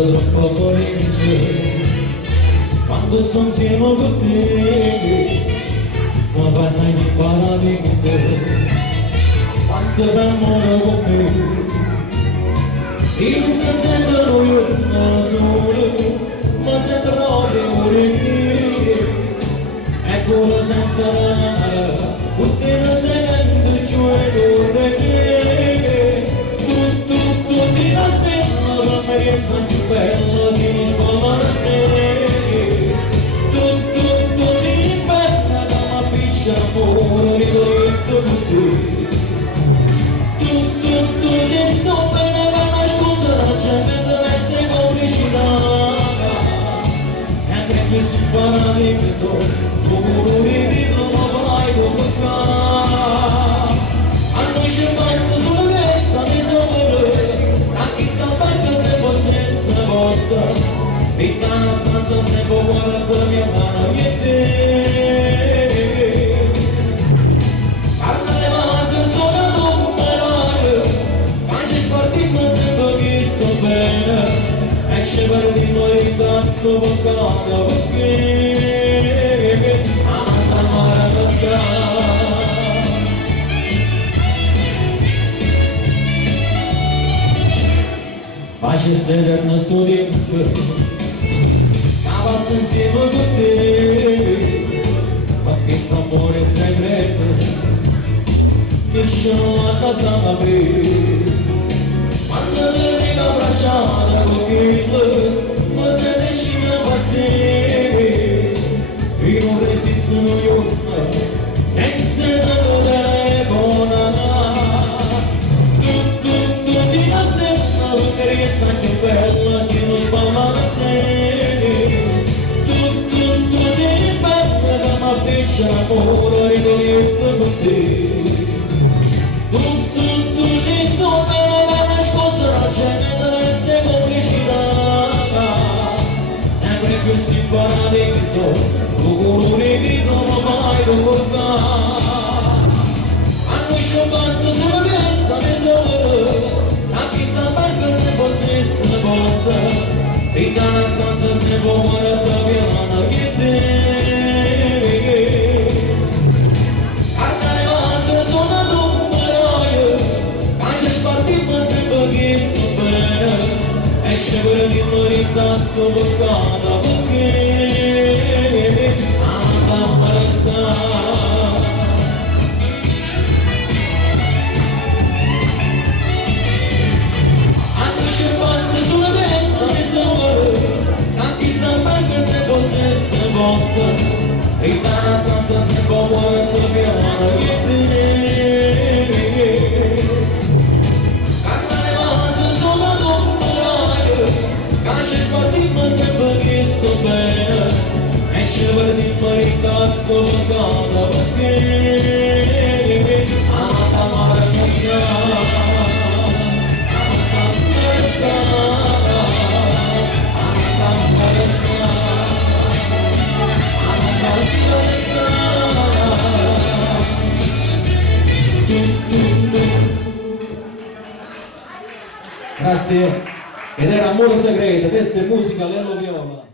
troppo felice quando sono insieme con te, ma passai di paradiso quando t'amore con me. Si non ti sento io da solo, ma se trovi morire, ecco senza l'amore, ultima seconda cioè d'ora che tutto si da stella, per me che sei più bella, si mi scolma da te. Tutto si ripete, da una piscia amore, ritorno con te. Tutto si sto bene, ma una scusa, c'è per deve essere complicità. Sempre più si parla di questo, tu rivito, ma vai come qua. A noi ci passa solo questa misura, a chi sta bene se fosse essa cosa. Vita una stanza se può guardare la mia mano e te. Parla le mani se sono numero, ma ci spartiamo sempre che sto bene, e ci perdiamo il tasso vocale perché amata mare passare. Face sedere nel suo tempo, passa insieme con te, ma che sapore segreto che sciò a casa da me. Quando ti dico abbracciata con quello, ma se decine a passare, io non resisto io, senza tanto telefono. Tutto si nasconde, perché sta più bella, si non spalla da te. Amore, ritorno con te. Tutto si sopra, ma una scossa non c'è ne deve essere complicità. Sempre più si parla di questo, tu rivito, ma mai ricordare. A noi ci passa solo questa misura, a chi sta bene se fosse essa cosa. Vita una stanza se può guardare la mia mano e te. Esce per di morita soffocata perché amata marasa. Anche se fosse sulla testa mi sopra, anche se bene se fosse se vostra, e da stanza se può guardare la mia mano e te. Esce per di marita soffocata perché amata mare passare. Amata passare, amata passare, amata passare. Grazie. Ed era Amore Segreto, testo e musica Lello Viola.